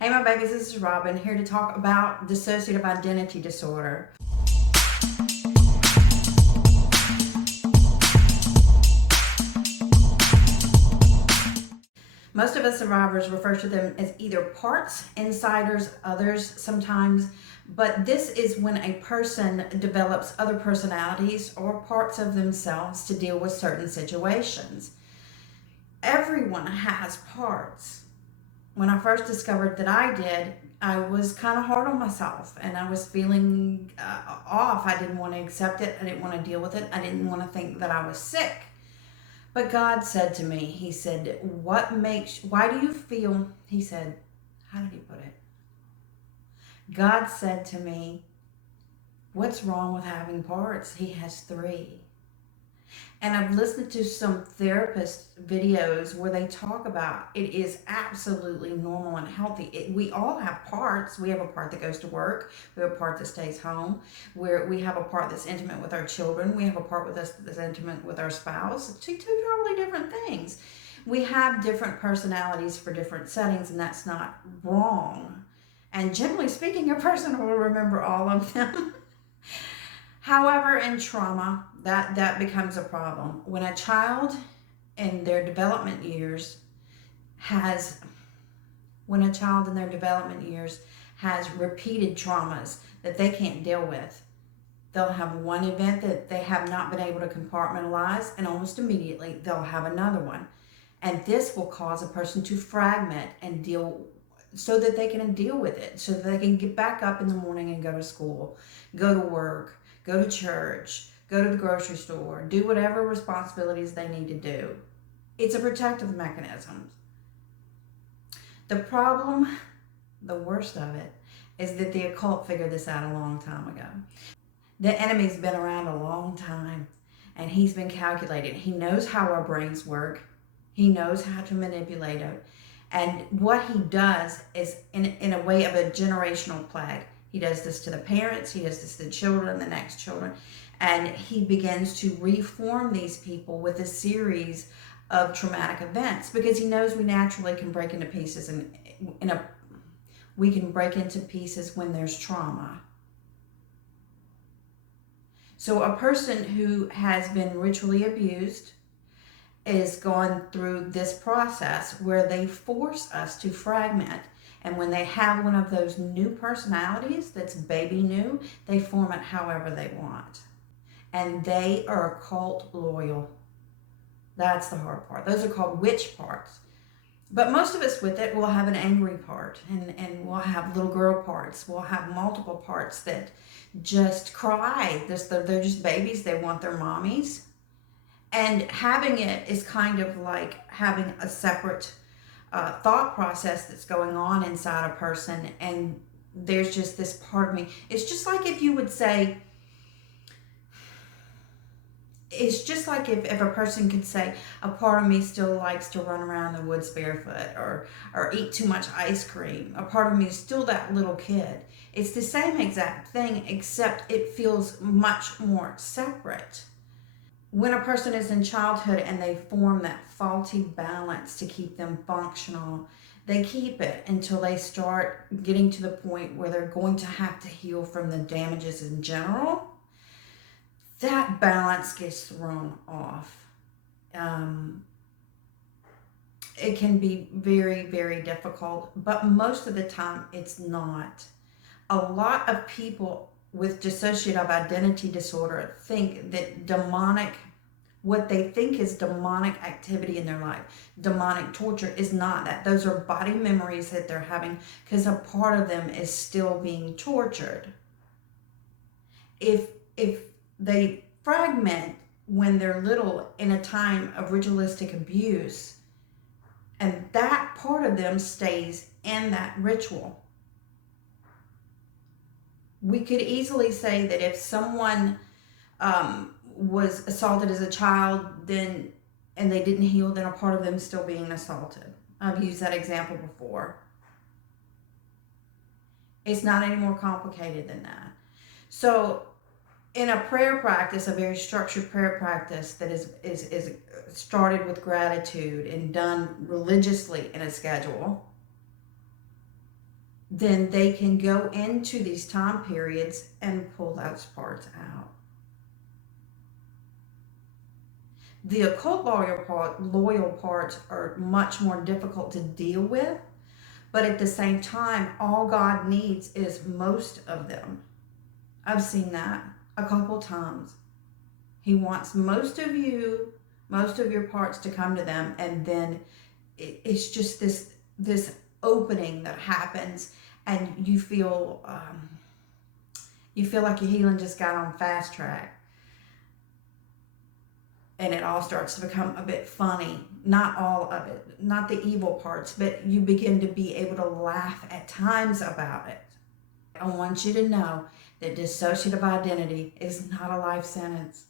Hey my babies, this is Robyn here to talk about dissociative identity disorder. Most of us survivors refer to them as either parts, insiders, others sometimes, but this is when a person develops other personalities or parts of themselves to deal with certain situations. Everyone has parts. When I first discovered that I did, I was kind of hard on myself and I was feeling off. I didn't want to accept it. I didn't want to deal with it. I didn't want to think that I was sick. But God said to me, He said, why do you feel, He said, how did He put it? God said to me, what's wrong with having parts? He has 3. And I've listened to some therapist videos where they talk about it is absolutely normal and healthy. We all have parts. We have a part that goes to work. We have a part that stays home. We have a part that's intimate with our children. We have a part with us that's intimate with our spouse. Two totally different things. We have different personalities for different settings, and that's not wrong. And generally speaking, a person will remember all of them. However, in trauma, that becomes a problem. When a child in their development years has repeated traumas that they can't deal with, they'll have one event that they have not been able to compartmentalize, and almost immediately they'll have another one. And this will cause a person to fragment and deal so that they can deal with it, so that they can get back up in the morning and go to school, go to work, go to church, go to the grocery store, do whatever responsibilities they need to do. It's a protective mechanism. The problem, the worst of it, is that the occult figured this out a long time ago. The enemy's been around a long time, and he's been calculated. He knows how our brains work. He knows how to manipulate it. And what he does is in a way of a generational plague. He does this to the parents, he does this to the children, the next children, and he begins to reform these people with a series of traumatic events because he knows we naturally can break into pieces, and we can break into pieces when there's trauma. So a person who has been ritually abused is going through this process where they force us to fragment. And when they have one of those new personalities that's baby new, they form it however they want. And they are occult loyal. That's the hard part. Those are called witch parts. But most of us with it will have an angry part, and we'll have little girl parts. We'll have multiple parts that just cry. They're just babies. They want their mommies. And having it is kind of like having a separate thought process that's going on inside a person, and there's just this part of me. It's just like if you would say, it's just like if a person could say, a part of me still likes to run around the woods barefoot or eat too much ice cream. A part of me is still that little kid. It's the same exact thing, except it feels much more separate. When a person is in childhood and they form that faulty balance to keep them functional, they keep it until they start getting to the point where they're going to have to heal from the damages in general. That balance gets thrown off. It can be very, very difficult, but most of the time it's not. A lot of people with dissociative identity disorder think that what they think is demonic activity in their life, demonic torture, is not that. Those are body memories that they're having because a part of them is still being tortured. If they fragment when they're little in a time of ritualistic abuse, and that part of them stays in that ritual. We could easily say that if someone was assaulted as a child and they didn't heal, then a part of them is still being assaulted. I've used that example before. It's not any more complicated than that. So in a prayer practice, a very structured prayer practice that is started with gratitude and done religiously in a schedule, then they can go into these time periods and pull those parts out. The occult loyal parts are much more difficult to deal with, but at the same time, all God needs is most of them. I've seen that a couple times. He wants most of you, most of your parts to come to them, and then it's just this opening that happens, and you feel like your healing just got on fast track. And it all starts to become a bit funny. Not all of it, not the evil parts, but you begin to be able to laugh at times about it. I want you to know that dissociative identity is not a life sentence.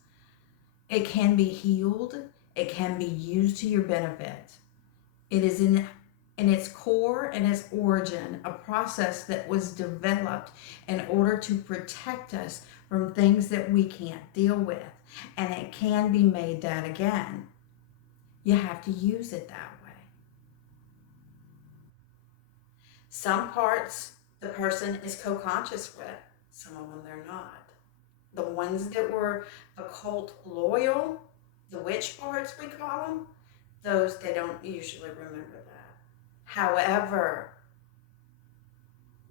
It can be healed. It can be used to your benefit. It is in its core and its origin a process that was developed in order to protect us from things that we can't deal with. And it can be made that again. You have to use it that way. Some parts the person is co-conscious with. Some of them they're not. The ones that were occult loyal, the witch parts we call them, those they don't usually remember that. However,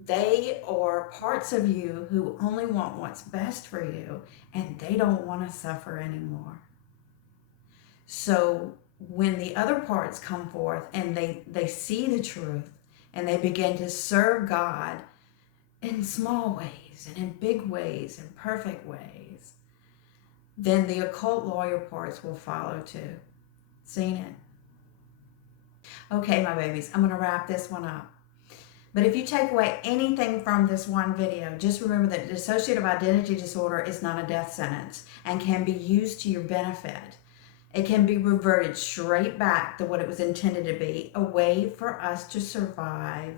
they are parts of you who only want what's best for you, and they don't want to suffer anymore. So when the other parts come forth and they see the truth and they begin to serve God in small ways and in big ways and perfect ways, then the occult loyal parts will follow too. Seen it? Okay, my babies, I'm going to wrap this one up. But if you take away anything from this one video, just remember that dissociative identity disorder is not a death sentence and can be used to your benefit. It can be reverted straight back to what it was intended to be, a way for us to survive